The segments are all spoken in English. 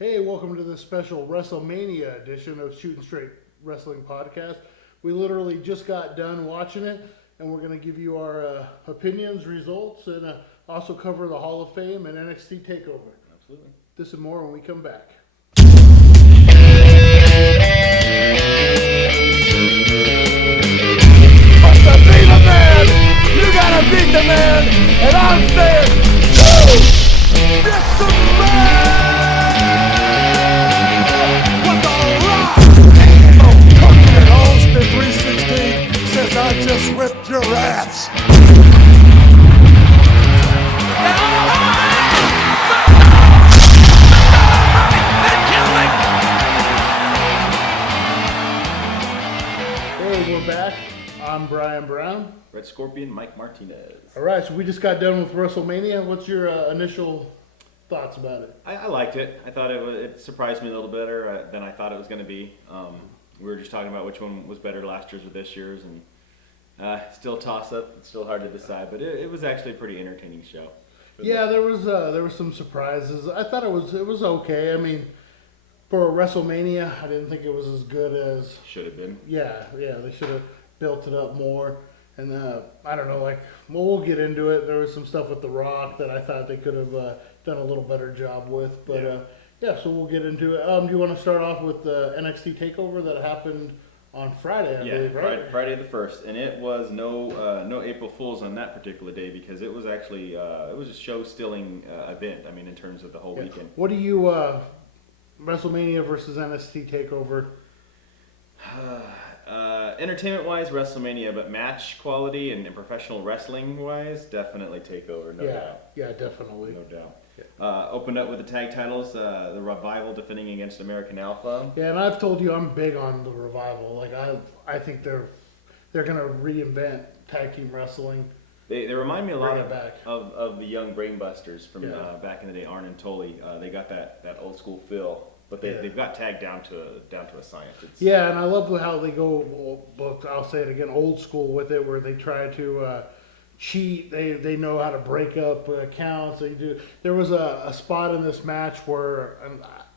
Hey, welcome to this special WrestleMania edition of Shooting Straight Wrestling Podcast. We literally just got done watching it, and we're going to give you our opinions, results, and also cover the Hall of Fame and NXT Takeover. Absolutely. This and more when we come back. But to be the man, you gotta beat the man, and I'm saying, woo! This a man! What the rock? Oh, Pumpkin Austin 316 says I just whipped your ass. Hey, we're back. I'm Brian Brown. Red Scorpion, Mike Martinez. All right, so we just got done with WrestleMania. What's your initial thoughts about it? I liked it. I thought it surprised me a little better than I thought it was going to be. We were just talking about which one was better last year's or this year's, and still toss up. It's still hard to decide, but it was actually a pretty entertaining show. Yeah, there was some surprises. I thought it was okay. I mean, for a WrestleMania, I didn't think it was as good as Should have been. Yeah, they should have built it up more. And I don't know, we'll get into it. There was some stuff with The Rock that I thought they could have done a little better job with. But so we'll get into it. Do you want to start off with the NXT Takeover that happened on Friday? I believe, right? Friday the 1st, and it was no April Fools on that particular day because it was actually it was a show-stealing event. I mean, in terms of the whole weekend. What do you WrestleMania versus NXT Takeover? Entertainment-wise, WrestleMania, but match quality and professional wrestling-wise, definitely Takeover, no doubt. Yeah, definitely. No doubt. Opened up with the tag titles, the Revival defending against American Alpha. Yeah, and I've told you I'm big on the Revival. I think they're gonna reinvent tag team wrestling. They remind me a lot back. of the young Brainbusters from back in the day, Arn and Tully. They got that old school feel. But they've got tag down to a science. And I love how they go. I'll say it again, old school with it, where they try to cheat. They know how to break up accounts. They do. There was a spot in this match where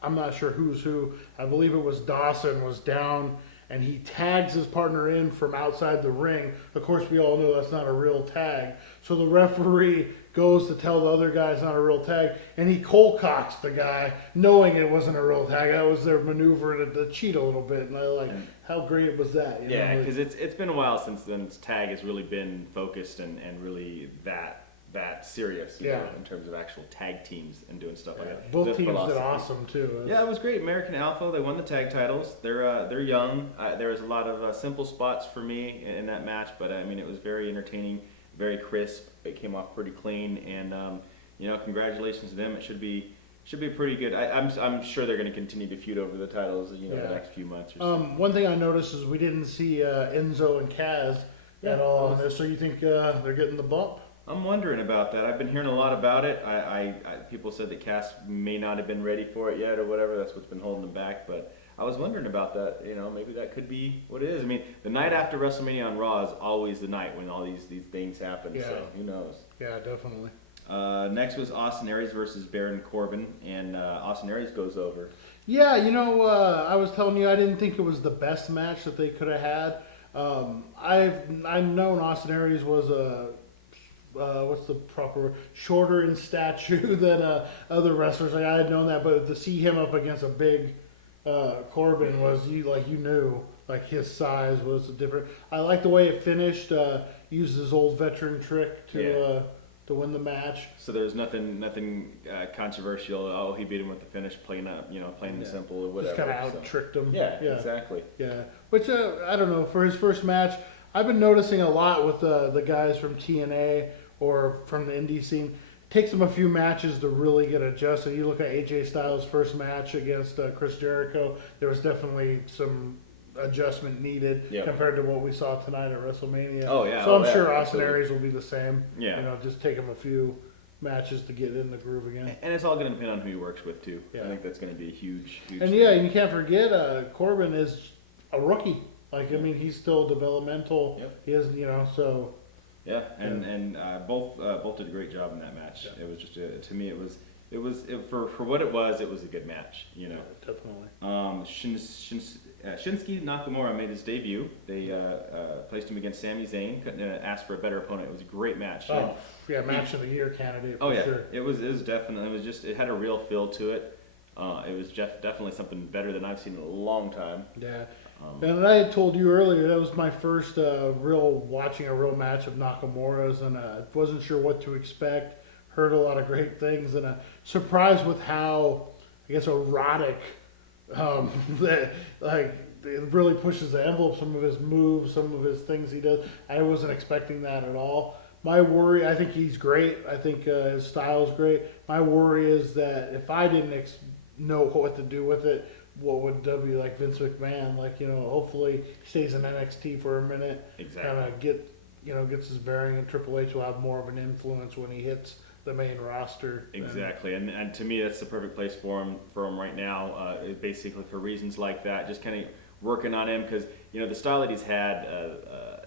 I'm not sure who's who. I believe it was Dawson was down, and he tags his partner in from outside the ring. Of course, we all know that's not a real tag. So the referee goes to tell the other guy it's not a real tag, and he cold cocks the guy, knowing it wasn't a real tag. That was their maneuver to cheat a little bit, and I how great was that? You know? Because it's been a while since then tag has really been focused and really that serious, you know, in terms of actual tag teams and doing stuff like that. Both teams did awesome too. Yeah, it was great. American Alpha, they won the tag titles. They're young. There was a lot of simple spots for me in that match, but I mean it was very entertaining, very crisp. It came off pretty clean, and congratulations to them. It should be pretty good. I'm sure they're going to continue to feud over the titles, the next few months. Or so. One thing I noticed is we didn't see Enzo and Kaz at all on this. So you think they're getting the bump? I'm wondering about that. I've been hearing a lot about it. People said that Cass may not have been ready for it yet or whatever. That's what's been holding them back. But I was wondering about that. Maybe that could be what it is. I mean, the night after WrestleMania on Raw is always the night when all these things happen. Yeah. So who knows? Yeah, definitely. Next was Austin Aries versus Baron Corbin, and Austin Aries goes over. Yeah, I was telling you I didn't think it was the best match that they could have had. I've known Austin Aries was what's the proper word? Shorter in stature than other wrestlers. I had known that, but to see him up against a big Corbin was you knew his size was different. I like the way it finished. Used his old veteran trick to win the match. So there's nothing controversial. Oh, he beat him with the finish, playing the simple or whatever. Just kind of out-tricked him. Yeah, exactly. Yeah, which I don't know, for his first match, I've been noticing a lot with the guys from TNA or from the indie scene. It takes them a few matches to really get adjusted. You look at AJ Styles' first match against Chris Jericho, there was definitely some adjustment needed compared to what we saw tonight at WrestleMania. Oh, yeah. So I'm sure Austin Aries will be the same. Yeah. Just take him a few matches to get in the groove again. And it's all going to depend on who he works with, too. Yeah. I think that's going to be a huge and thing. you can't forget Corbin is a rookie. He's still developmental. Yep. He is, so... Yeah, and both did a great job in that match. Yeah. It was just to me it For what it was a good match, you know. Yeah, definitely. Shinsuke Nakamura made his debut. They placed him against Sami Zayn. Couldn't ask for a better opponent. It was a great match. Oh, yeah, match of the year candidate for sure. It was definitely. It had a real feel to it. It was definitely something better than I've seen in a long time. Yeah. And I had told you earlier that was my first watching a real match of Nakamura's, and wasn't sure what to expect. Heard a lot of great things, and surprised with how, I guess, erotic that it really pushes the envelope. Some of his moves, some of his things he does. I wasn't expecting that at all. My worry, I think he's great. I think his style is great. My worry is that if I didn't know what to do with it, what would be like Vince McMahon? Hopefully he stays in NXT for a minute. Exactly. Kind of gets his bearing, and Triple H will have more of an influence when he hits the main roster. Exactly, and to me that's the perfect place for him right now. Basically for reasons like that, just kind of working on him, because the style that he's had,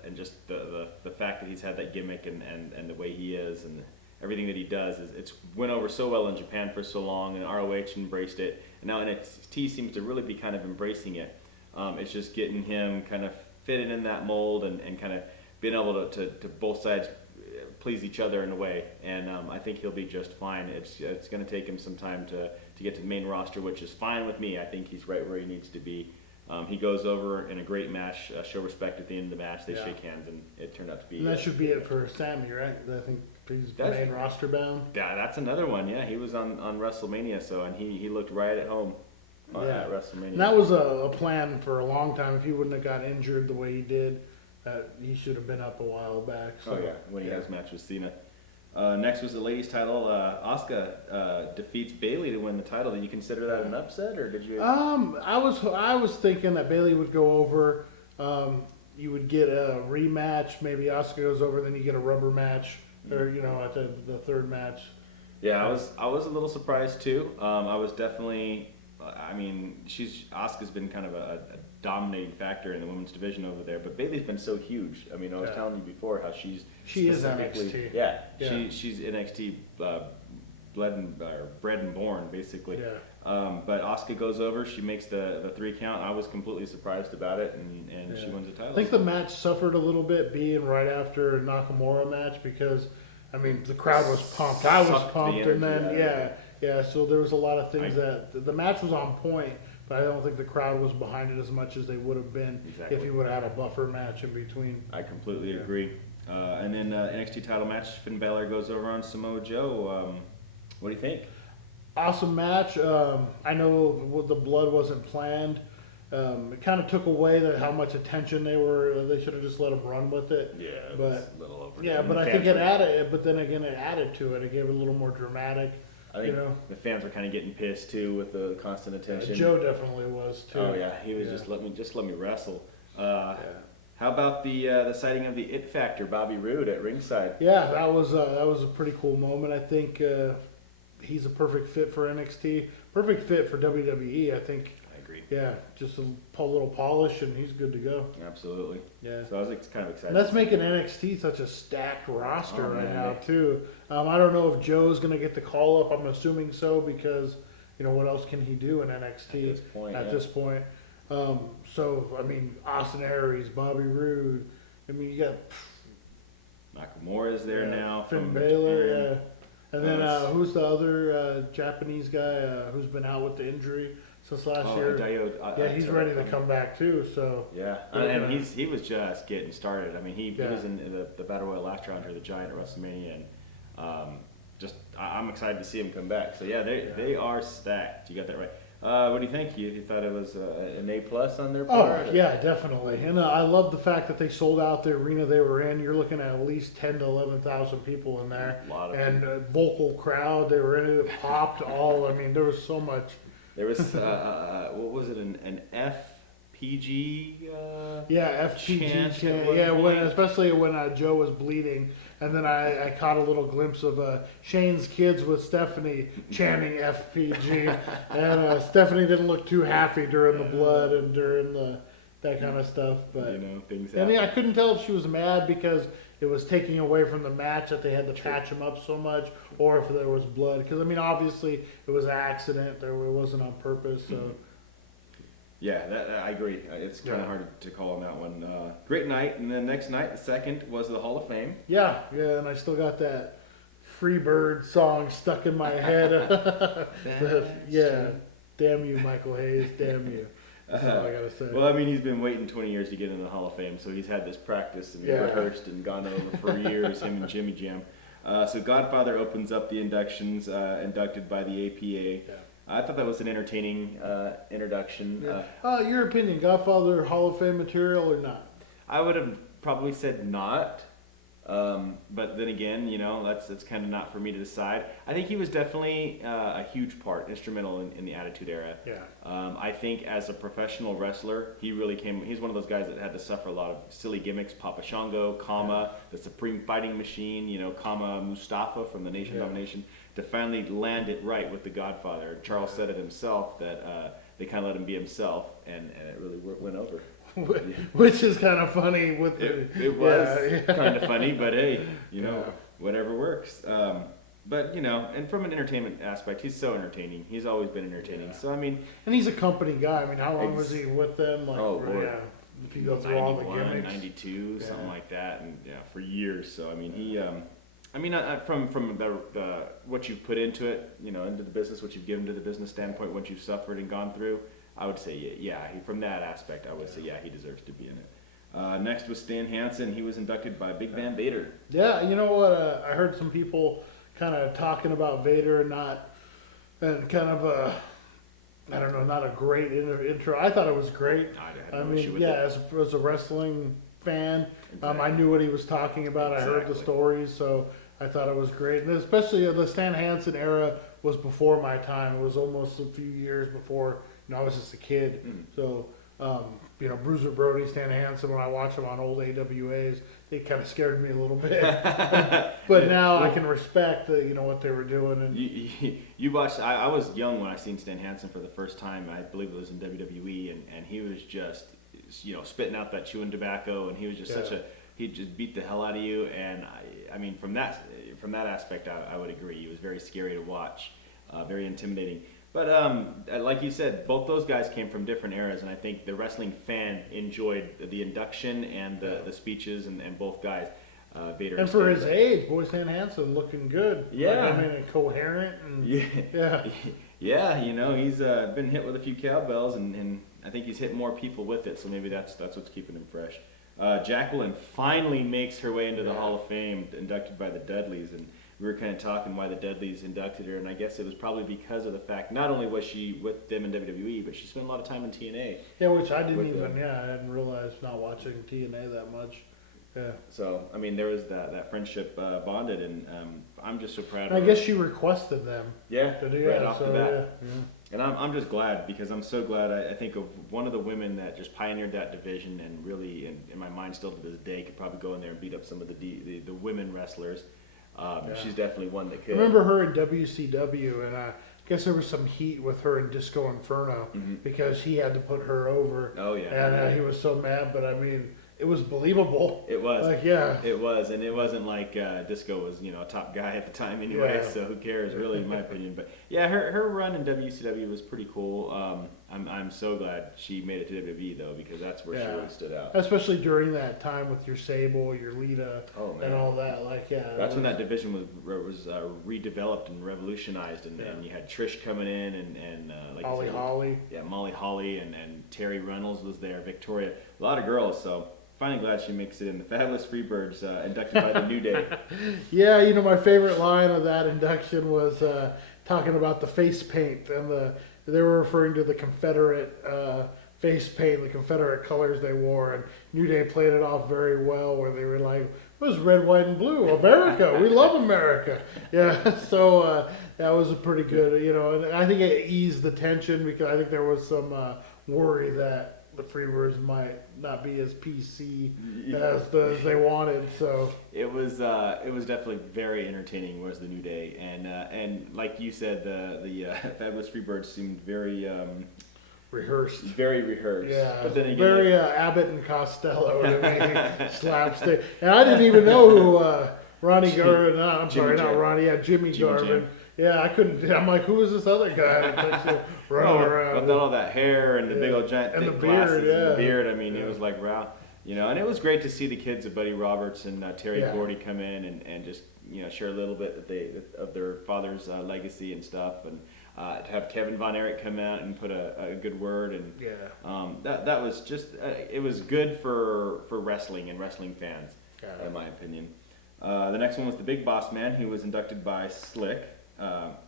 and just the fact that he's had that gimmick and the way he is and everything that he does it's went over so well in Japan for so long, and ROH embraced it, and now NXT seems to really be kind of embracing it. It's just getting him kind of fitted in that mold and kind of being able to both sides please each other in a way, and I think he'll be just fine. It's going to take him some time to get to the main roster, which is fine with me. I think he's right where he needs to be. He goes over in a great match, show respect at the end of the match. They shake hands, and it turned out to be. And that should be it for Sammy, right? I think he's main roster bound. Yeah, that's another one. Yeah, he was on WrestleMania, and he looked right at home at WrestleMania. And that was a plan for a long time. If he wouldn't have got injured the way he did, he should have been up a while back. So, when he has match with Cena. Next was the ladies' title. Asuka defeats Bayley to win the title. Did you consider that an upset, or did you? I was thinking that Bayley would go over. You would get a rematch. Maybe Asuka goes over, then you get a rubber match, or at the third match. Yeah, I was a little surprised too. I was definitely. Asuka's been kind of a dominating factor in the women's division over there, but Bayley's been so huge. I was telling you before how she is NXT. Yeah. She's NXT bred and born basically. Yeah. But Asuka goes over. She makes the 3 count. I was completely surprised about it, and she wins the title. I think the match suffered a little bit being right after a Nakamura match because, the crowd was pumped. I was pumped, and then so there was a lot of things that the match was on point, but I don't think the crowd was behind it as much as they would have been if he would have had a buffer match in between. I completely agree. And then NXT title match, Finn Balor goes over on Samoa Joe. What do you think? Awesome match. I know the blood wasn't planned. It kind of took away how much attention they should have just let him run with it. Yeah, but was a little over. Yeah, but I think it added. But then again, it added to it. It gave it a little more dramatic. I think the fans were kind of getting pissed too with the constant attention. Joe definitely was too. Oh yeah, he was just let me wrestle. How about the sighting of the It Factor, Bobby Roode at ringside? Yeah, that was a pretty cool moment. I think he's a perfect fit for NXT, perfect fit for WWE. I think. I agree. Yeah, just a little polish and he's good to go. Absolutely. Yeah. So I was kind of excited. And that's making NXT such a stacked roster now too. I don't know if Joe's going to get the call up. I'm assuming so because, what else can he do in NXT at this point? Austin Aries, Bobby Roode. You got Nakamura is there now. Finn Balor, And then who's the other Japanese guy who's been out with the injury since last year? He's ready to come back too. So and he was just getting started. He was in the Battle Royal last round here, the Giant at WrestleMania, and I'm excited to see him come back. So they are stacked. You got that right. What do you think? You thought it was an A+ on their part? Oh yeah, definitely. And I love the fact that they sold out the arena they were in. You're looking at least 10 to 11,000 people in there, a lot of vocal crowd. They were in it. It popped all. There was so much. There was what was it? An FPG? FPG chant. Especially when Joe was bleeding. And then I caught a little glimpse of Shane's kids with Stephanie chanting FPG. And Stephanie didn't look too happy during the blood and during that kind of stuff. But things happen. I couldn't tell if she was mad because it was taking away from the match that they had to patch him up so much, or if there was blood. Because I mean, obviously it was an accident. It wasn't on purpose. So Yeah, that I agree. It's kind of hard to call on that one. Great night, and then next night, the second was the Hall of Fame. yeah, and I still got that Freebird song stuck in my head. Yeah, damn you, Michael Hayes, damn you. That's all I gotta say. Well, I mean, he's been waiting 20 years to get into the Hall of Fame, so he's had this practice and rehearsed and gone over for years, him and Jimmy Jam. So Godfather opens up the inductions, inducted by the APA. Yeah. I thought that was an entertaining introduction. Your opinion, Godfather Hall of Fame material or not? I would have probably said not, but then again, that's kind of not for me to decide. I think he was definitely a huge part, instrumental in the Attitude Era. Yeah. I think as a professional wrestler, he really came. He's one of those guys that had to suffer a lot of silly gimmicks. Papa Shango, Kama, the Supreme Fighting Machine, Kama Mustafa from the Nation Domination, to finally land it right with the Godfather. Charles said it himself that they kind of let him be himself, and it really went over. Which is kind of funny. It was kind of funny, but hey, whatever works. But and from an entertainment aspect, he's so entertaining. He's always been entertaining. So I mean, and he's a company guy. I mean, how long was he with them? Like, if you go through all the gimmicks, 92, something like that, and for years. So I mean, he. From the what you've put into it, into the business, what you've given to the business standpoint, what you've suffered and gone through, I would say, from that aspect, I would say, he deserves to be in it. Next was Stan Hansen. He was inducted by Big Van Vader. Yeah, you know what? I heard some people kind of talking about Vader and kind of I don't know, not a great intro. I thought it was great. I mean, as a wrestling fan, exactly. I knew what he was talking about. Exactly. I heard the stories, so I thought it was great. And especially the Stan Hansen era was before my time. It was almost a few years before. I was just a kid. So, Bruiser Brody, Stan Hansen, when I watch them on old AWAs, they kind of scared me a little bit. But now I can respect what they were doing. And you watched. I was young when I seen Stan Hansen for the first time. I believe it was in WWE, and he was just spitting out that chewing tobacco, and he was just he just beat the hell out of you. And I mean, from that aspect, I would agree. He was very scary to watch, very intimidating. But like you said, both those guys came from different eras, and I think the wrestling fan enjoyed the induction and the speeches and both guys. Vader and for his age, boy, Stan Hansen looking good. Yeah. And coherent. And, he's been hit with a few cowbells, and I think he's hit more people with it, so maybe that's what's keeping him fresh. Jacqueline finally makes her way into the Hall of Fame, inducted by the Dudleys, and we were kind of talking why the Dudleys inducted her, and I guess it was probably because of the fact not only was she with them in WWE, but she spent a lot of time in TNA. Yeah, which I didn't even, I hadn't realized not watching TNA that much. Yeah. So, I mean, there was that friendship bonded, and I'm just so proud of her. I guess she requested them. Yeah, right off the bat. Yeah. And I'm just glad, because I'm so glad. I think of one of the women that just pioneered that division, and really, in my mind still to this day, could probably go in there and beat up some of the women wrestlers. She's definitely one that could. I remember her in WCW, and I guess there was some heat with her in Disco Inferno because he had to put her over. Oh, yeah. And he was so mad, but I mean, it was believable. It was. It was, and it wasn't like Disco was, a top guy at the time anyway, so who cares, really, in my opinion. But yeah, her run in WCW was pretty cool. I'm so glad she made it to WWE, though, because that's where she really stood out. Especially during that time with your Sable, your Lita, and all that. That's when that division was redeveloped and revolutionized, and you had Trish coming in, and like Molly Holly. Yeah, Molly Holly, and Terry Reynolds was there, Victoria, a lot of girls, so finally glad she makes it in. The Fabulous Freebirds, inducted by the New Day. Yeah, my favorite line of that induction was talking about the face paint, and they were referring to the Confederate face paint, the Confederate colors they wore, and New Day played it off very well, where they were like, it was red, white, and blue, America, we love America. Yeah, so that was a pretty good, and I think it eased the tension, because I think there was some worry that the Freebirds might not be as PC as they wanted. So it was definitely very entertaining. Was the New Day, and like you said, the Fabulous Freebirds seemed very rehearsed. Very rehearsed. Yeah, But then again, very Abbott and Costello to me, slapstick. And I didn't even know who Ronnie Garvin. I'm sorry, not Ronnie. Yeah, Jimmy Garvin. Jim. Yeah, I couldn't. I'm like, who is this other guy that's running around? With all that hair and the big old giant And thick the beard, glasses and the yeah. beard. I mean, it was like wow. And it was great to see the kids of Buddy Roberts and Terry Gordy come in and just share a little bit of their father's legacy and stuff, and to have Kevin Von Erich come out and put a good word, and that was just it was good for wrestling and wrestling fans, in my opinion. The next one was the Big Boss Man, who was inducted by Slick, brought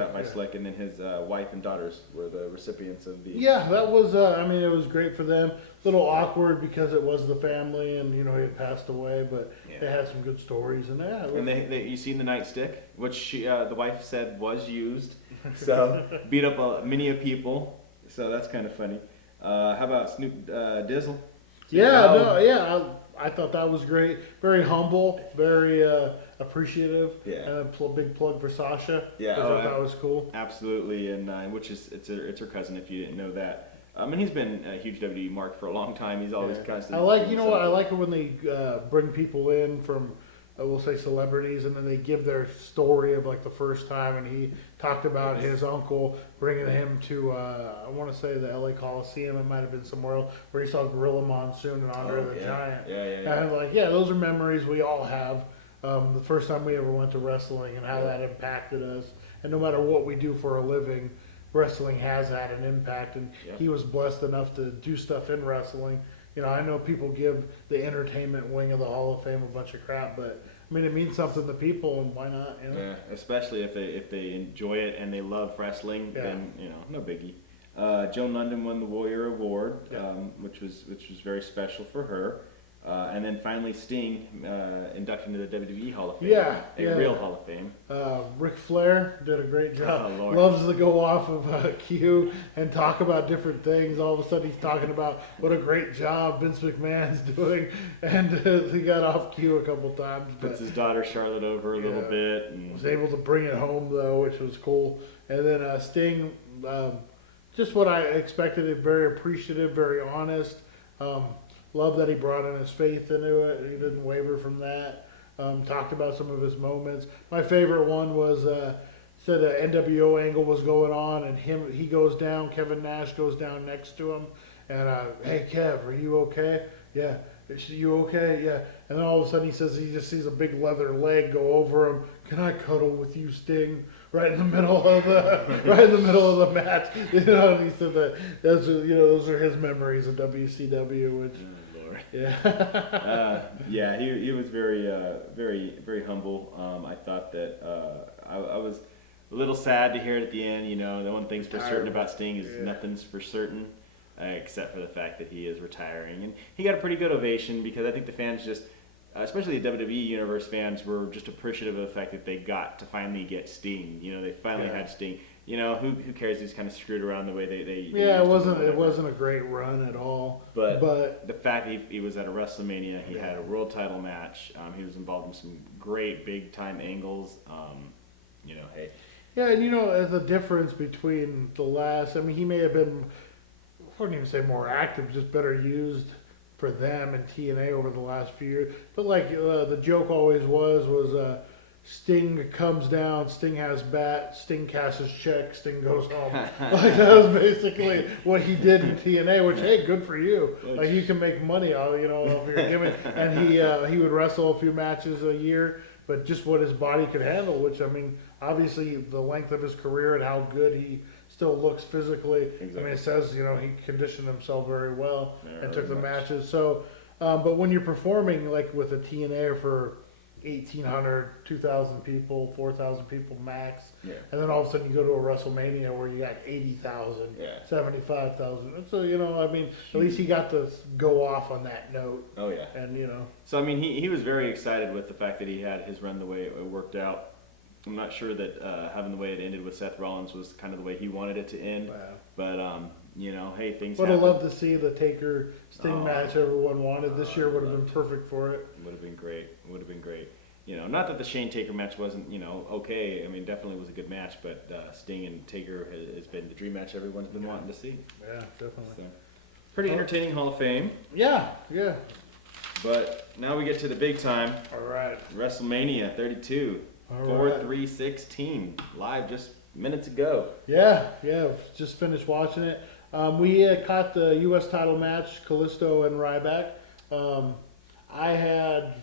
out by Slick, and then his wife and daughters were the recipients of the. Yeah, that was. It was great for them. A little awkward because it was the family, and he had passed away, but they had some good stories, and And you seen the nightstick, which the wife said was used, so beat up many of people. So that's kind of funny. How about Snoop Dizzle? I thought that was great. Very humble, very appreciative. Yeah. And a big plug for Sasha. Yeah, I thought that was cool. Absolutely, and which is it's her cousin if you didn't know that. And he's been a huge WWE mark for a long time. He's always constantly. I like I like it when they bring people in from. We'll say celebrities, and then they give their story of like the first time, and he talked about his uncle bringing him to, I want to say the LA Coliseum, it might have been somewhere else, where he saw Gorilla Monsoon and Andre the Giant. And those are memories we all have. The first time we ever went to wrestling and how that impacted us. And no matter what we do for a living, wrestling has had an impact, and he was blessed enough to do stuff in wrestling. I know people give the entertainment wing of the Hall of Fame a bunch of crap, but I mean it means something to people, and why not? Yeah, especially if they enjoy it and they love wrestling, then no biggie. Joan London won the Warrior Award, which was very special for her. And then finally Sting inducted into the WWE Hall of Fame. A real Hall of Fame. Ric Flair did a great job. Oh, Lord. Loves to go off of Q and talk about different things. All of a sudden he's talking about what a great job Vince McMahon's doing. And he got off Q a couple times. Puts his daughter Charlotte over a little bit. And was able to bring it home, though, which was cool. And then Sting, just what I expected, very appreciative, very honest. Love that he brought in his faith into it. He didn't waver from that. Talked about some of his moments. My favorite one was said an NWO angle was going on, and he goes down. Kevin Nash goes down next to him, and hey Kev, are you okay? Yeah. Is you okay? Yeah. And then all of a sudden he says he just sees a big leather leg go over him. Can I cuddle with you, Sting? Right in the middle of the match. And he said that those are his memories of WCW, which. He was very humble. I thought that I was a little sad to hear it at the end. The one thing's for certain about Sting is nothing's for certain, except for the fact that he is retiring. And he got a pretty good ovation because I think the fans just, especially the WWE Universe fans, were just appreciative of the fact that they got to finally get Sting. They finally had Sting. Who cares? He's kind of screwed around the way they it wasn't a great run at all. But the fact he was at a WrestleMania, he had a world title match. He was involved in some great big time angles. Hey. Yeah, and the difference between the last, he may have been, I wouldn't even say more active, just better used for them and TNA over the last few years. But the joke always was. Sting comes down, Sting has bat, Sting cashes check, Sting goes home. That was basically what he did in TNA, which, hey, good for you. You can make money off your gimmick. And he would wrestle a few matches a year, but just what his body could handle, which, obviously the length of his career and how good he still looks physically. Exactly. It says, he conditioned himself very well and took the matches. So, but when you're performing with a TNA for 1,800, 2,000 people, 4,000 people max. Yeah. And then all of a sudden you go to a WrestleMania where you got 80,000, 75,000. So, at least he got to go off on that note. Oh, yeah. And, So, he was very excited with the fact that he had his run the way it worked out. I'm not sure that having the way it ended with Seth Rollins was kind of the way he wanted it to end. Wow. But, hey, things happen. Would have loved to see the Taker Sting match everyone wanted. This year would have been perfect for it. Would have been great. not that the Shane Taker match wasn't, okay. I mean, definitely was a good match, but Sting and Taker has been the dream match everyone's been wanting to see. Yeah, definitely. So, pretty entertaining Hall of Fame. Yeah. But now we get to the big time. All right. WrestleMania 32. All 4/3/16. Live just minutes ago. Yeah. Just finished watching it. We caught the U.S. title match, Kalisto and Ryback. I had.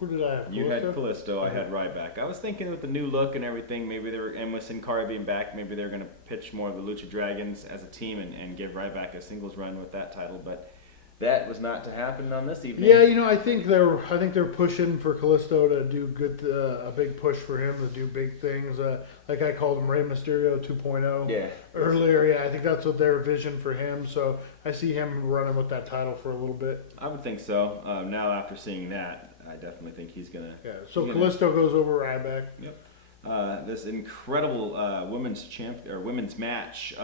Who did I have? You had Kalisto, I had Ryback. I was thinking with the new look and everything, maybe they were, and with Sin Cara being back, maybe they're going to pitch more of the Lucha Dragons as a team and give Ryback a singles run with that title, but that was not to happen on this evening. Yeah, I think they're pushing for Kalisto to do good, a big push for him to do big things. Like I called him Rey Mysterio 2.0 Yeah. earlier. Yeah, I think that's what their vision for him. So I see him running with that title for a little bit. I would think so. Now after seeing that, I definitely think he's gonna. Yeah. So Kalisto goes over Ryback. Yep. This incredible women's match.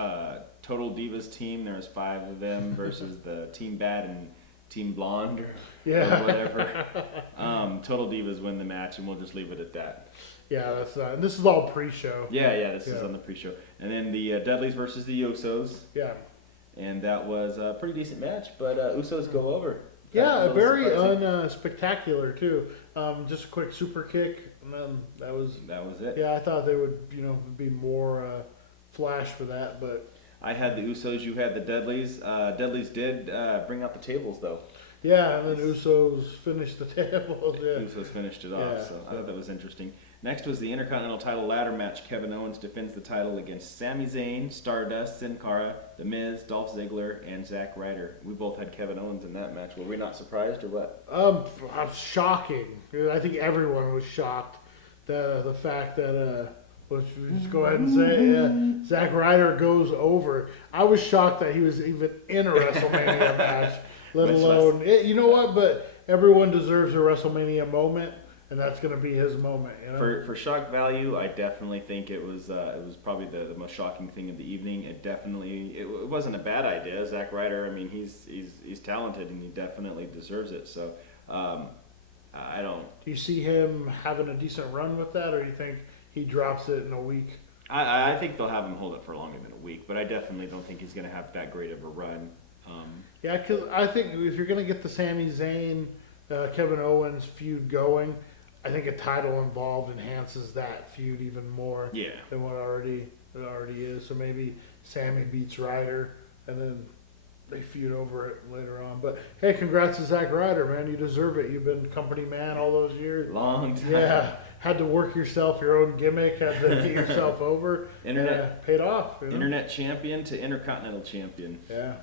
Total Divas team. There's 5 of them versus the Team Bad and Team Blonde or whatever. Total Divas win the match, and we'll just leave it at that. Yeah, that's and this is all pre-show. Yeah. This is on the pre-show, and then the Dudleys versus the Usos. Yeah. And that was a pretty decent match, but Usos go over. Yeah, very unspectacular too. Just a quick super kick, and then that was it. Yeah, I thought they would, be more flash for that, but I had the Usos, you had the Dudleys. Dudleys did bring out the tables though. yeah, and then Usos finished the tables. Yeah. Usos finished it off, Yeah, so I thought that was interesting. Next was the Intercontinental title ladder match. Kevin Owens defends the title against Sami Zayn, Stardust, Sin Cara, The Miz, Dolph Ziggler, and Zack Ryder. We both had Kevin Owens in that match. Were we not surprised or what? Shocking. I think everyone was shocked. The fact that let's just go ahead and say it, Zack Ryder goes over. I was shocked that he was even in a WrestleMania match, let alone you know what? But everyone deserves a WrestleMania moment. And that's going to be his moment. For shock value, I definitely think it was probably the most shocking thing of the evening. It wasn't a bad idea. Zack Ryder, I mean, he's talented and he definitely deserves it. So I don't. Do you see him having a decent run with that, or do you think he drops it in a week? I think they'll have him hold it for longer than a week, but I definitely don't think he's going to have that great of a run. Yeah, because I think if you're going to get the Sami Zayn, Kevin Owens feud going, I think a title involved enhances that feud even more than what it already is. So maybe Sammy beats Ryder, and then they feud over it later on. But hey, congrats to Zack Ryder, man. You deserve it. You've been company man all those years. Long time. Yeah. Had to work yourself, your own gimmick, had to get yourself over. Internet paid off. Internet champion to Intercontinental champion. Yeah.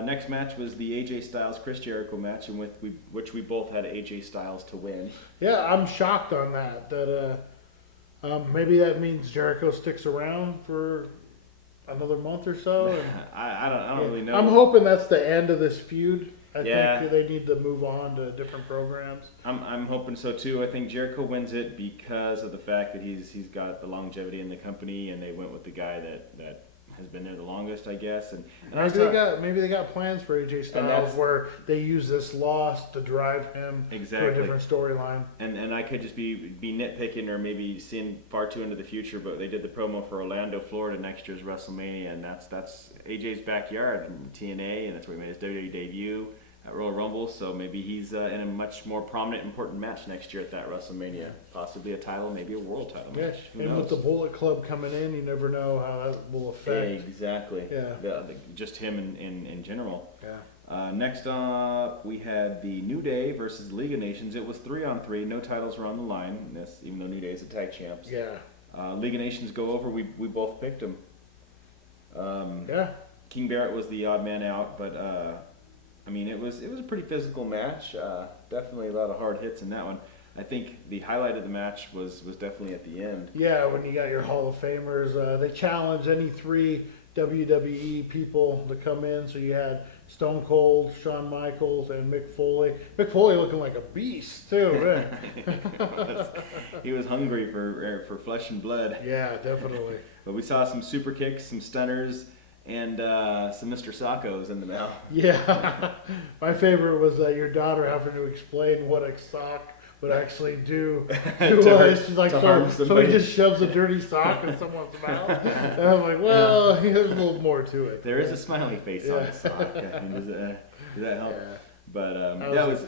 Next match was the AJ Styles Chris Jericho match, in which we both had AJ Styles to win. Yeah, I'm shocked on that. That maybe that means Jericho sticks around for another month or so. And, I don't really know. I'm hoping that's the end of this feud. I Yeah. think they need to move on to different programs. I'm hoping so too. I think Jericho wins it because of the fact that he's got the longevity in the company, and they went with the guy that has been there the longest, I guess. And maybe they got plans for AJ Styles where they use this loss to drive him to a different storyline. And I could just be nitpicking or maybe seeing far too into the future, but they did the promo for Orlando, Florida next year's WrestleMania, and that's AJ's backyard in TNA, and that's where he made his WWE debut at Royal Rumble. So maybe he's in a much more prominent, important match next year at that WrestleMania. Possibly a title, maybe a world title match. Who and knows? with the Bullet Club coming in, you never know how that will affect. Exactly. Yeah. Just him in general. Yeah. Next up, we had the New Day versus League of Nations. It was 3-on-3. No titles were on the line in this, even though New Day is a tag champs. Yeah. League of Nations go over. We both picked them. Yeah. King Barrett was the odd man out, but I mean, it was a pretty physical match. Definitely a lot of hard hits in that one. I think the highlight of the match was definitely at the end. Yeah, when you got your Hall of Famers, they challenged any 3 WWE people to come in. So you had Stone Cold, Shawn Michaels, and Mick Foley. Mick Foley looking like a beast too, man. He was hungry for flesh and blood. Yeah, definitely. But we saw some super kicks, some stunners, and some Mr. Sockos in the mouth. Yeah. My favorite was your daughter having to explain what a sock would actually do To like harm so somebody. he just shoves a dirty sock in someone's mouth. And I'm like, well, there's a little more to it. There is a smiley face on the sock. I mean, does that help? Yeah. But That was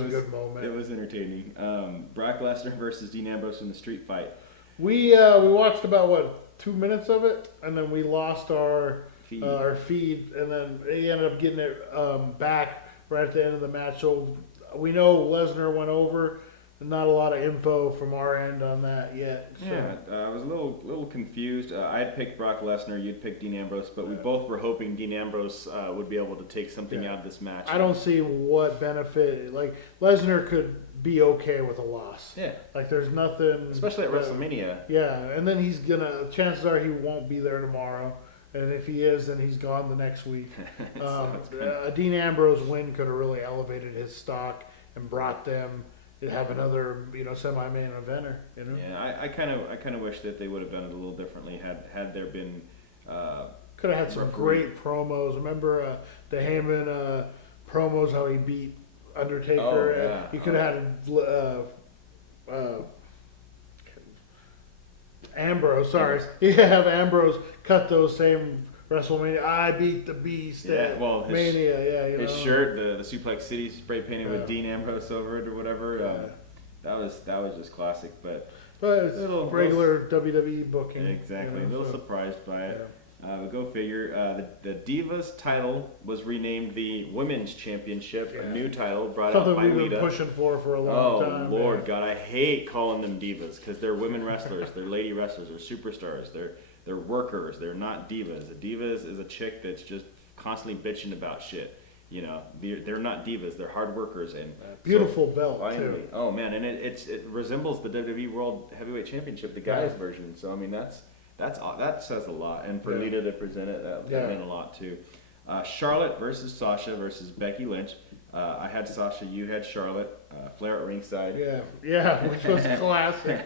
a good moment. It was entertaining. Brock Lesnar versus Dean Ambrose in the street fight. We watched about 2 minutes of it, and then we lost our feed, and then he ended up getting it back right at the end of the match. So we know Lesnar went over. Not a lot of info from our end on that yet. So. Yeah, I was a little confused. I had picked Brock Lesnar, you'd picked Dean Ambrose, but we both were hoping Dean Ambrose would be able to take something out of this match. I don't see what benefit. Like, Lesnar could be okay with a loss. Yeah. Like, there's nothing. Especially at WrestleMania. Yeah, and then chances are he won't be there tomorrow. And if he is, then he's gone the next week. A Dean Ambrose win could have really elevated his stock and brought them to have another, semi-main eventer. Yeah, I kind of wish that they would have done it a little differently had there been. Could have had some great promos. Remember the Heyman promos, how he beat Undertaker? Oh, yeah. You could have had Ambrose. Sorry, you have Ambrose cut those same WrestleMania. I beat the Beast. At Mania. Yeah, his shirt, the Suplex City spray painted with Dean Ambrose over it or whatever. That was just classic, but it's regular WWE booking. Exactly. A little surprised by it. Go figure. The Divas title was renamed the Women's Championship, a new title brought out by Something we've Lita. been pushing for a long time. Oh, Lord God, I hate calling them divas because they're women wrestlers, they're lady wrestlers, they're superstars, they're workers, they're not divas. A diva is a chick that's just constantly bitching about shit. They're not divas, they're hard workers. And beautiful belt, too. Oh, man, and it resembles the WWE World Heavyweight Championship, the guys' version. So, I mean, that says a lot, and for Lita to present it, that meant a lot too. Charlotte versus Sasha versus Becky Lynch. I had Sasha, you had Charlotte. Flair at ringside. Yeah, which was classic.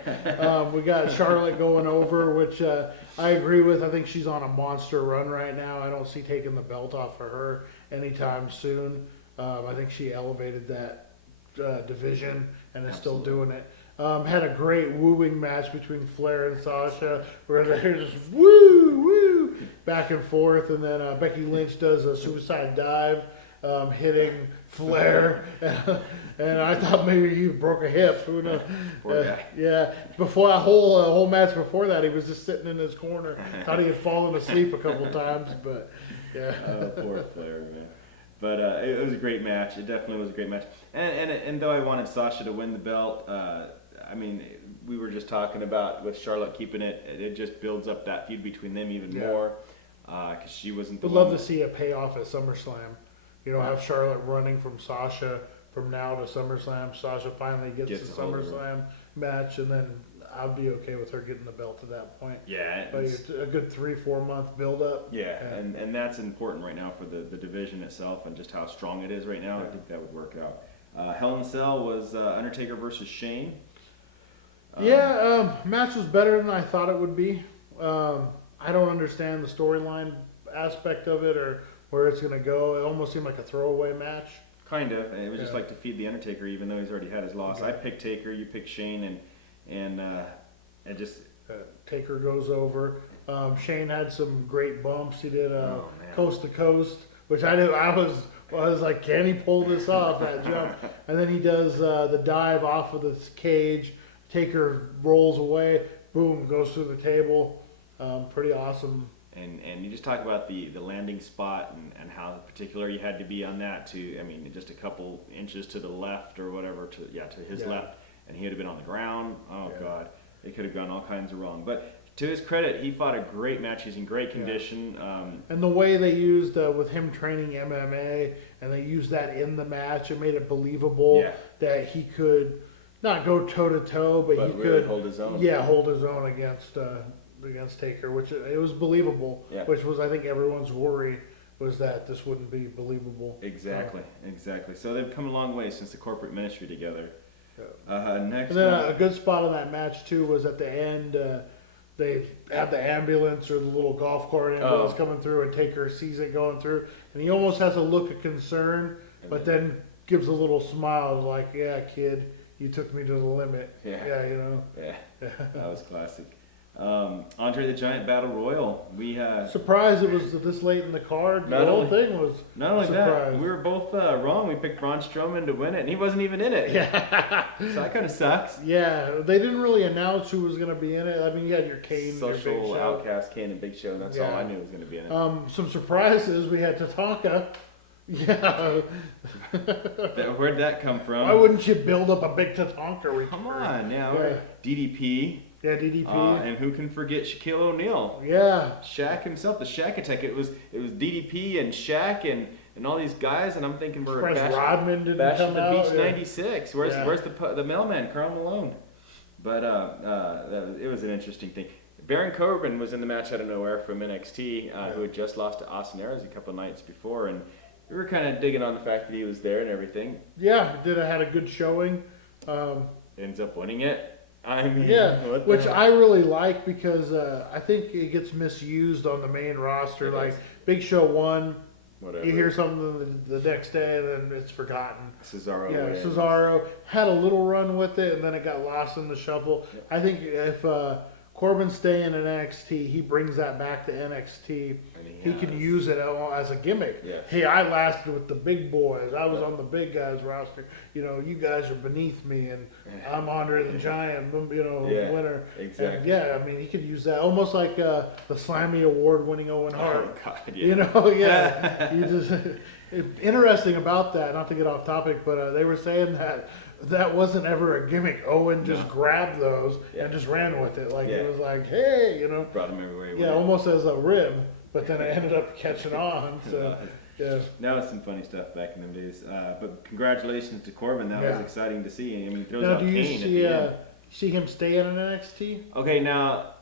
We got Charlotte going over, which I agree with. I think she's on a monster run right now. I don't see taking the belt off of her anytime soon. I think she elevated that division and is still doing it. Had a great wooing match between Flair and Sasha where they're just woo back and forth, and then Becky Lynch does a suicide dive, hitting Flair, and I thought maybe he broke a hip. Who knows? Poor guy. Yeah, before a whole match before that, he was just sitting in his corner. Thought he had fallen asleep a couple times, but yeah. Oh, poor Flair, man. But it was a great match. It definitely was a great match. And though I wanted Sasha to win the belt, I mean, we were just talking about with Charlotte keeping it. It just builds up that feud between them even more because she wasn't the Would one. love to see a payoff at SummerSlam. Have Charlotte running from Sasha from now to SummerSlam. Sasha finally gets the SummerSlam match, and then I'd be okay with her getting the belt at that point. Yeah. But a good 3-4 month build up. Yeah, and that's important right now for the division itself and just how strong it is right now. I think that would work out. Hell in a Cell was Undertaker versus Shane. Match was better than I thought it would be. I don't understand the storyline aspect of it or where it's going to go. It almost seemed like a throwaway match. Kind of. It was just like to feed the Undertaker, even though he's already had his loss. I picked Taker, you picked Shane, and just Taker goes over. Shane had some great bumps. He did coast to coast, which I was like, can he pull this off, that jump? And then he does the dive off of this cage. Taker rolls away, boom, goes through the table. Pretty awesome. And you just talk about the landing spot and how particular you had to be on that just a couple inches to the left or whatever, to his left, and he would have been on the ground. Oh, God. It could have gone all kinds of wrong. But to his credit, he fought a great match. He's in great condition. And the way they used with him training MMA, and they used that in the match, it made it believable that he could not go toe-to-toe, but he really could hold his own. Yeah, hold his own against Taker, which it was believable, which was, I think, everyone's worry was that this wouldn't be believable. Exactly. So they've come a long way since the corporate ministry together. Next, and then a good spot on that match too was at the end. They have the ambulance or the little golf cart ambulance coming through, and Taker sees it going through, and he almost has a look of concern, but then gives a little smile, like, "Yeah, kid, you took me to the limit. Yeah. You know. Yeah, that was classic. Andre the Giant Battle Royal. We Surprised it was this late in the card. The whole thing was not only surprised. that, we were both wrong. We picked Braun Strowman to win it, and he wasn't even in it. Yeah. So that kind of sucks. Yeah, they didn't really announce who was going to be in it. I mean, you had your Kane, Social your Big Show. Outcast, Kane, and Big Show, and that's all I knew was going to be in it. Some surprises. We had Tatanka. Yeah. Where'd that come from? Why wouldn't you build up a big Tatanka return? Come on, yeah. DDP. Yeah, DDP. And who can forget Shaquille O'Neal? Yeah. Shaq himself, the Shaq attack. It was DDP and Shaq and all these guys, and I'm thinking we're Rodman didn't bashing come the out. Beach '96. Where's the mailman, Karl Malone? But it was an interesting thing. Baron Corbin was in the match out of nowhere from NXT, who had just lost to Austin Aries a couple of nights before, and we were kind of digging on the fact that he was there and everything. Yeah, had a good showing. Ends up winning it. I mean, which I really like because I think it gets misused on the main roster. Like Big Show won, whatever. You hear something the next day, and then it's forgotten. Cesaro. Yeah, Cesaro had a little run with it, and then it got lost in the shuffle. Yep. I think if Corbin's staying in NXT, he brings that back to NXT. He can use it as a gimmick. Yes. Hey, I lasted with the big boys. I was on the big guys roster. You know, you guys are beneath me, and I'm Andre the Giant, winner. Exactly. And I mean, he could use that almost like the Slammy Award-winning Owen Hart. Oh, God, Interesting about that. Not to get off topic, but they were saying that wasn't ever a gimmick. Owen just grabbed those and just ran with it. Like it was like, hey, brought him everywhere. Yeah, almost as a rib, but then it ended up catching on. So yeah. That was some funny stuff back in them days. But congratulations to Corbin. That was exciting to see. I mean, he throws out Kane at the end. See him stay in an NXT? Okay, now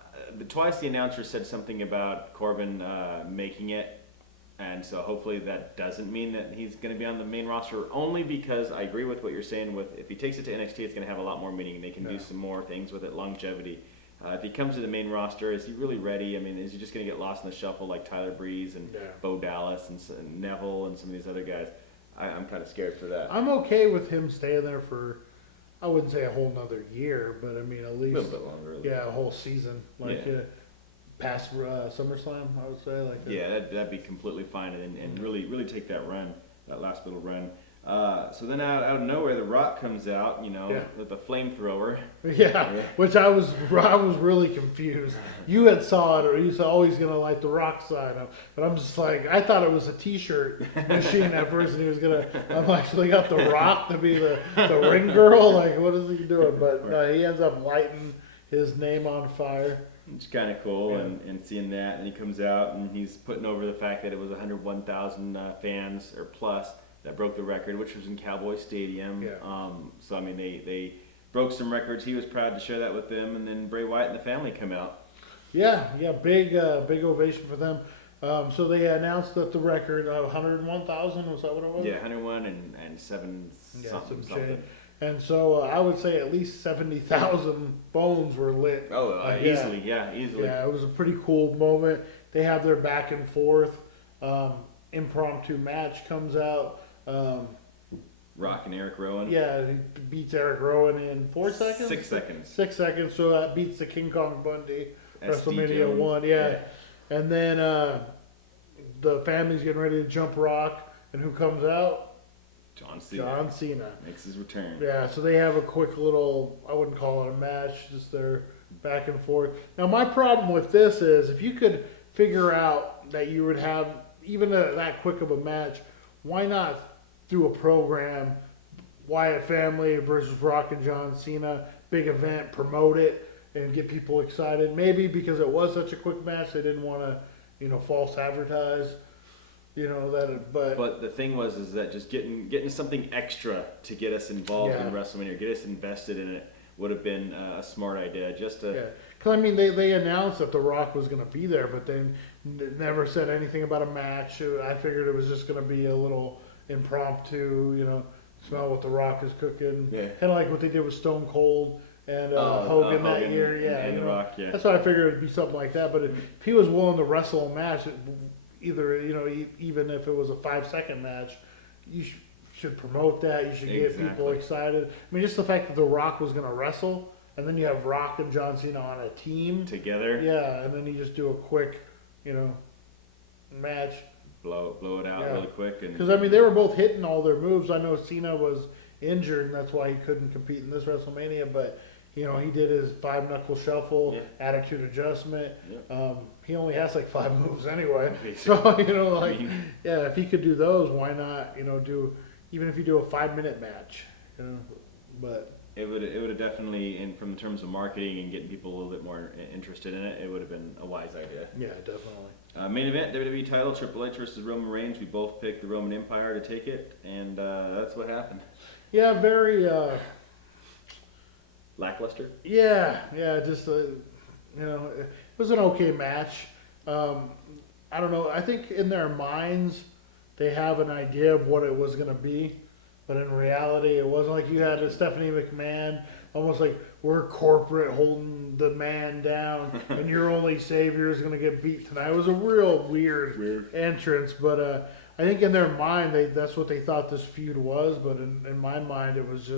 twice the announcer said something about Corbin making it. And so hopefully that doesn't mean that he's going to be on the main roster, only because I agree with what you're saying. If he takes it to NXT, it's going to have a lot more meaning. They can do some more things with it, longevity. If he comes to the main roster, is he really ready? I mean, is he just going to get lost in the shuffle like Tyler Breeze and Bo Dallas and Neville and some of these other guys? I'm kind of scared for that. I'm okay with him staying there for, I wouldn't say a whole nother year, but I mean at least a little bit longer. Yeah, a whole season. Past SummerSlam, I would say. That'd be completely fine, and really take that run, that last little run. So then out of nowhere, The Rock comes out, with a flamethrower. Which I was really confused. You had saw it, or you saw, he's gonna light the Rock sign up, but I'm just like, I thought it was a T-shirt machine at first, and he was gonna. I'm like, so they got The Rock to be the ring girl. Like, what is he doing? But he ends up lighting his name on fire. It's kind of cool, and seeing that, and he comes out and he's putting over the fact that it was 101,000 fans or plus that broke the record, which was in Cowboy Stadium. So I mean, they broke some records. He was proud to share that with them, and then Bray Wyatt and the family come out. Big ovation for them. So they announced that the record 101,000, was that what it was? 101 and seven something. And so I would say at least 70,000 phones were lit. Easily. Yeah, it was a pretty cool moment. They have their back and forth. Impromptu match comes out. Rock and Eric Rowan. Yeah, he beats Eric Rowan in 4 seconds? 6 seconds. 6 seconds, so that beats the King Kong Bundy. WrestleMania 1, And then the family's getting ready to jump Rock, and who comes out? John Cena. Makes his return. Yeah, so they have a quick little, I wouldn't call it a match, just their back and forth. Now, my problem with this is, if you could figure out that you would have even that quick of a match, why not do a program, Wyatt family versus Rock and John Cena, big event, promote it, and get people excited? Maybe because it was such a quick match, they didn't want to, false advertise. But the thing is that just getting something extra to get us involved in WrestleMania, get us invested in it, would have been a smart idea. Because I mean, they announced that The Rock was going to be there, but they never said anything about a match. I figured it was just going to be a little impromptu, smell what The Rock is cooking, kind of like what they did with Stone Cold and Hogan that year. And The Rock. That's why I figured it'd be something like that. But if he was willing to wrestle a match, either even if it was a 5-second match, should promote that. You should get people Exactly. excited. I mean, just the fact that The Rock was going to wrestle, and then you have Rock and John Cena on a team. Together. Yeah, and then you just do a quick, match. Blow it out really quick. Because, I mean, they were both hitting all their moves. I know Cena was injured, and that's why he couldn't compete in this WrestleMania, but, he did his 5-knuckle shuffle, attitude adjustment. He only has like 5 moves anyway. So, if he could do those, why not, even if you do a 5-minute match, but. It would have definitely, from terms of marketing and getting people a little bit more interested in it, it would have been a wise idea. Yeah, definitely. Main event, WWE title, Triple H versus Roman Reigns. We both picked the Roman Empire to take it, and that's what happened. Yeah, very. Lackluster? Yeah, just it was an okay match. I don't know. I think in their minds they have an idea of what it was going to be, but in reality, it wasn't like you had a Stephanie McMahon, almost like we're corporate holding the man down, and your only savior is going to get beat tonight. It was a real weird entrance, but I think in their mind that's what they thought this feud was. But in my mind, it was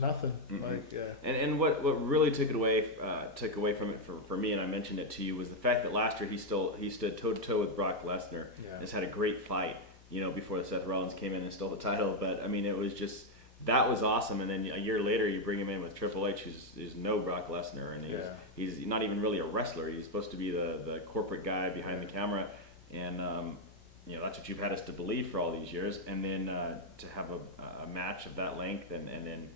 nothing. Mm-hmm. And what really took away from it for me, and I mentioned it to you, was the fact that last year he stood toe to toe with Brock Lesnar. Has had a great fight, before the Seth Rollins came in and stole the title. But I mean, it was just that was awesome. And then a year later, you bring him in with Triple H, who's no Brock Lesnar, and he's not even really a wrestler. He's supposed to be the corporate guy behind the camera, and that's what you've had us to believe for all these years. And then to have a match of that length, and then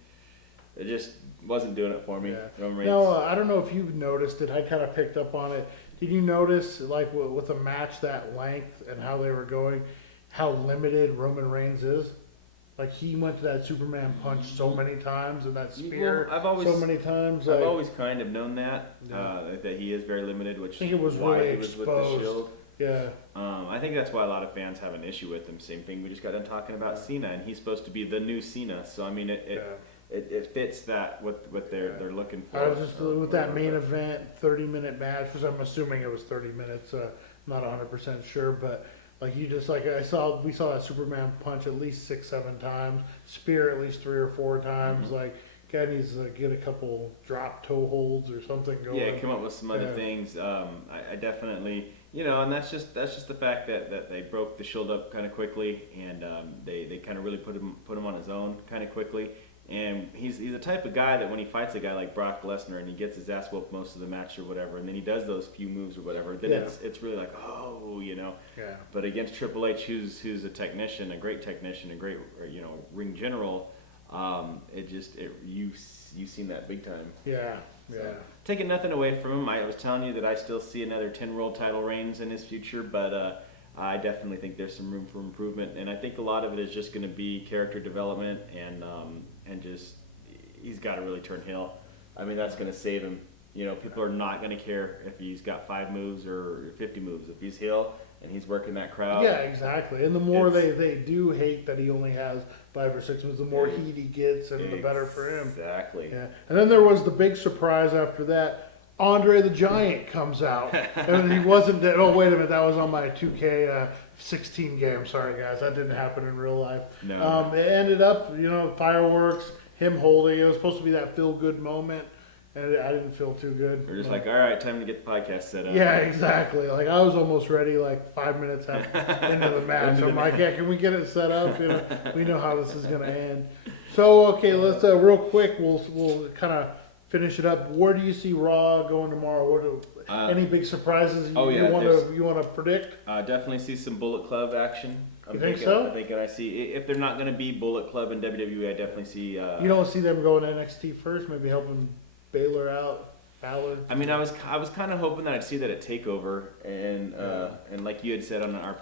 it just wasn't doing it for me. No, I don't know if you've noticed it. I kind of picked up on it. Did you notice, like, with a match that length and how they were going, how limited Roman Reigns is? Like, he went to that Superman punch so many times and that spear so many times. I've always kind of known that he is very limited, which I think it was really exposed. With the Shield. Yeah. I think that's why a lot of fans have an issue with him. Same thing, we just got done talking about Cena, and he's supposed to be the new Cena. So I mean, it fits that what they're looking for. I was just with that main event 30-minute match, which I'm assuming it was 30 minutes. I'm not 100% sure, but like we saw that Superman punch at least 6-7 times, spear at least 3 or 4 times. Like, guy needs to get a couple drop toe holds or something going. Yeah, come up with some other things. I definitely. And that's just the fact that they broke the Shield up kind of quickly, and they kind of really put him on his own kind of quickly. And he's the type of guy that when he fights a guy like Brock Lesnar and he gets his ass whooped most of the match or whatever, and then he does those few moves or whatever, then it's really like, Yeah. But against Triple H, who's a technician, a great technician, a great ring general, you've seen that big time. Yeah. Taking nothing away from him, I was telling you that I still see another 10 world title reigns in his future, but I definitely think there's some room for improvement, and I think a lot of it is just going to be character development and just he's got to really turn heel. I mean, that's going to save him. People are not going to care if he's got 5 moves or 50 moves. If he's heel and he's working that crowd. Yeah, exactly. And the more they do hate that he only has 5 or 6 moves, the more heat he gets, and the better for him. Exactly. Yeah. And then there was the big surprise after that. Andre the Giant comes out, and he wasn't dead. Oh, wait a minute, that was on my 2K16 game. Sorry, guys, that didn't happen in real life. No. It ended up, fireworks, him holding. It was supposed to be that feel-good moment, and I didn't feel too good. We're just like, all right, time to get the podcast set up. Yeah, exactly. Like, I was almost ready, like 5 minutes into the match. I'm like, yeah, can we get it set up? We know how this is going to end. So, okay, let's real quick. We'll kind of finish it up. Where do you see Raw going tomorrow? Any big surprises you want to predict? Definitely see some Bullet Club action. You think so? I think I see. If they're not going to be Bullet Club in WWE, I definitely see. You don't see them going to NXT first, maybe helping Baylor out, Fowler? I mean, I was kind of hoping that I'd see that at Takeover, and like you had said on our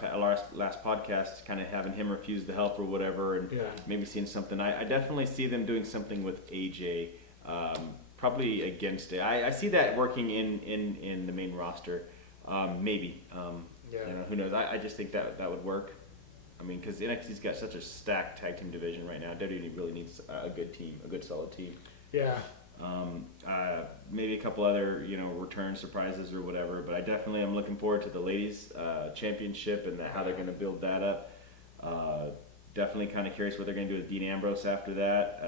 last podcast, kind of having him refuse the help or whatever, and maybe seeing something. I definitely see them doing something with AJ. Probably against it. I see that working in the main roster. Maybe. Who knows? I just think that would work. I mean, because NXT's got such a stacked tag team division right now. WWE really needs a good team, a good solid team. Yeah. Maybe a couple other, return surprises or whatever. But I definitely am looking forward to the ladies' championship and how they're going to build that up. Definitely kind of curious what they're going to do with Dean Ambrose after that.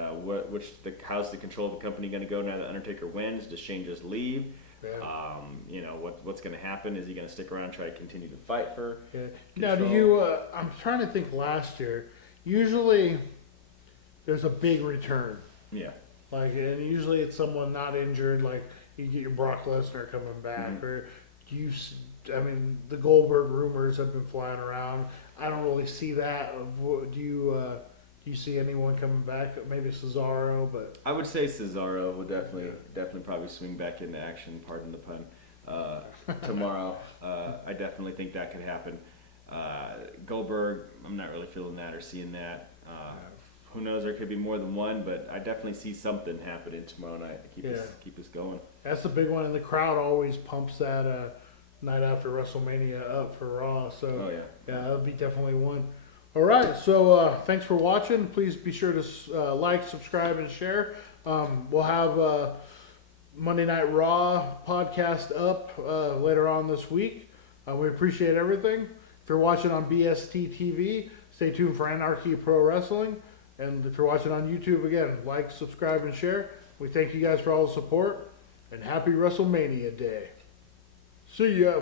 How's the control of the company going to go now that Undertaker wins? Does Shane just leave? Yeah. You know, what's going to happen? Is he going to stick around and try to continue to fight for Yeah. Now, do control? you? I'm trying to think. Last year, usually there's a big return. Yeah. Like, and usually it's someone not injured. Like you get your Brock Lesnar coming back, Mm-hmm. or I mean, the Goldberg rumors have been flying around. I don't really see that. Do you see anyone coming back? Maybe Cesaro, but I would say Cesaro would definitely probably swing back into action, pardon the pun, tomorrow. I definitely think that could happen. Goldberg, I'm not really feeling that or seeing that. Who knows? There could be more than one, but I definitely see something happening tomorrow night to keep us going. that's the big one. And the crowd always pumps that night after WrestleMania up for Raw. So Oh yeah. yeah, that'll be definitely one. All right, so thanks for watching. Please be sure to like, subscribe, and share. We'll have Monday Night Raw podcast up later on this week. We appreciate everything. If you're watching on BST TV, stay tuned for Anarchy Pro Wrestling. And if you're watching on YouTube, again, like, subscribe, and share. We thank you guys for all the support, and happy WrestleMania Day. See ya.